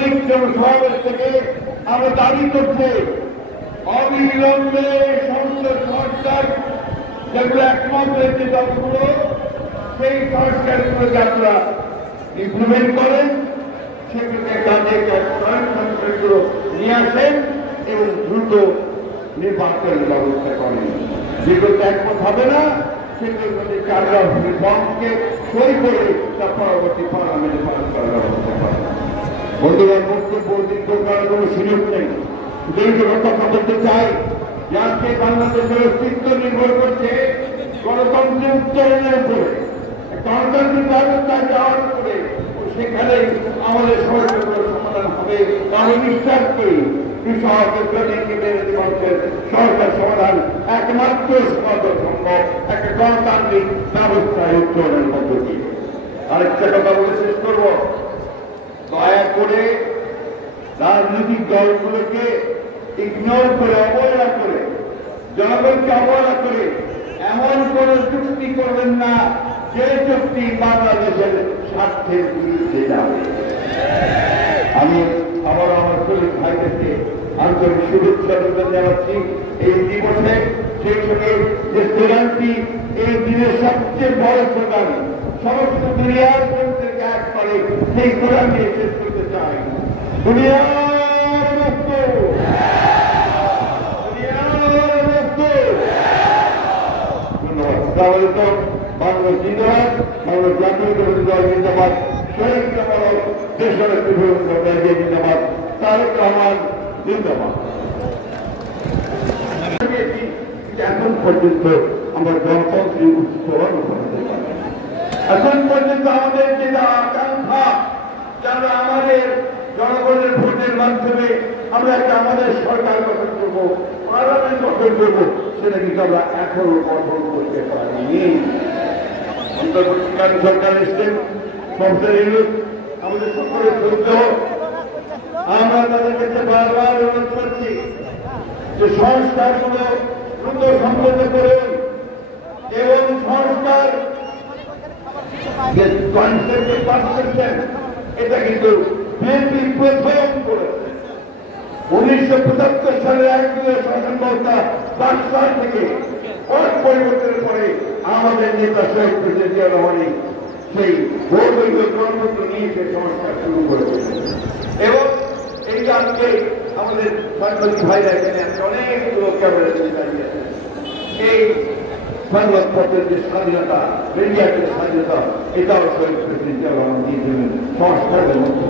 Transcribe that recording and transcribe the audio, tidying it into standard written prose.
শ্রমিক জনসমাবেশ থেকে আমরা দাবি করছে অবিলম্বে সংসদ সংস্কার যেগুলো একমত হয়েছে দলগুলো সেই সংস্কারগুলোকে আপনারা ইমপ্লিমেন্ট করেন, সেগুলোকে কাজে সংস্কারগুলো নিয়ে আসেন এবং দ্রুত নির্বাচনের ব্যবস্থা করেন। যেগুলো একমত হবে না সেগুলোর মধ্যে কার্যকর রিফর্মকে সই করে তা পরবর্তী পার্লামেন্টে পাস করার ব্যবস্থা করেন। বন্ধুরা, বক্তব্য দীর্ঘ করার কোনো সুযোগ নেই। কথা বলতে চাই যে আজকে বাংলাদেশের অস্তিত্ব নির্ভর করছে গণতন্ত্রের উত্তরণের উপরে, গণতান্ত্রিক ব্যবস্থা যাওয়ার উপরে। সেখানে আমাদের সমস্যাগুলোর সমাধান হবে আমি বিশ্বাস করি। সরকার সমাধান একমাত্র সমাধান সম্ভব একটা গণতান্ত্রিক ব্যবস্থায় উত্তরণের মধ্য দিয়ে। আরেকটা কথা বলে শেষ করব, দয়া করে রাজনৈতিক দলগুলোকে ইগনোর করে, অবহেলা করে, জনগণকে অবহেলা করে এমন কোন চুক্তি করবেন না যে চুক্তি বাংলাদেশের স্বার্থের বিরুদ্ধে যাবে। আমি আবার আমার শরীর ভাইদেরকে আন্তরিক শুভেচ্ছা জানাচ্ছি এই দিবসে। সেই সঙ্গে যে স্লোগানটি এই দিনের সবচেয়ে বড় স্লোগান, সমস্ত দুনিয়ার মধ্যে এক করে, সেই স্লোগান নিয়ে শেষ করতে চাই। দুনিয়ার মুক্ত, দুনিয়ার মুক্ত। ধন্যবাদ। বাংলা জিন্দাবাদ, বাংলা জাতীয় দল জিন্দাবাদ, শহীদ জামাল দেশনেত্রী জিন্দাবাদ, তারেক রহমান জিন্দাবাদ। এখন পর্যন্ত আমরা গণতন্ত্রের উত্তরণ করতে পারি। এখন পর্যন্ত আমাদের যেটা আকাঙ্ক্ষা, যারা আমাদের জনগণের ভোটের মাধ্যমে আমরা একটা আমাদের সরকার গঠন করবো, পার্লামেন্ট গঠন করবো, সেটা কিন্তু আমরা এখনো গঠন করতে পারিনি। অন্তর্বর্তীকালীন সরকার এসছেন, আমাদের সকলের সহ্য। আমরা তাদের কাছে বারবার অনুরোধ করছি যে সংস্কারগুলো দ্রুত সম্পন্ন করুন এবং সংস্কার এটা কিন্তু বিএনপি প্রথম করেছে। 1975 সালে একদিনের শাসন ব্যবস্থা বাকশাল থেকে অনেক পরিবর্তনের পরে আমাদের নেতা শহীদ প্রেসিডেন্ট জিয়া রহমানি সেই বৈধ গণতন্ত্র নিয়ে সে সংস্কার শুরু করেছে। এবং এই আজকে আমাদের সাংবাদিক ভাইরা এখানে অনেকগুলো ক্যামেরা দিয়ে দাঁড়িয়ে আছে। এই সংবাদপত্রের যে স্বাধীনতা, মিডিয়ার যে স্বাধীনতা, এটাও শহীদ প্রেসিডেন্ট জিয়া রহমান দিয়েছিলেন সংস্কারের মধ্যে।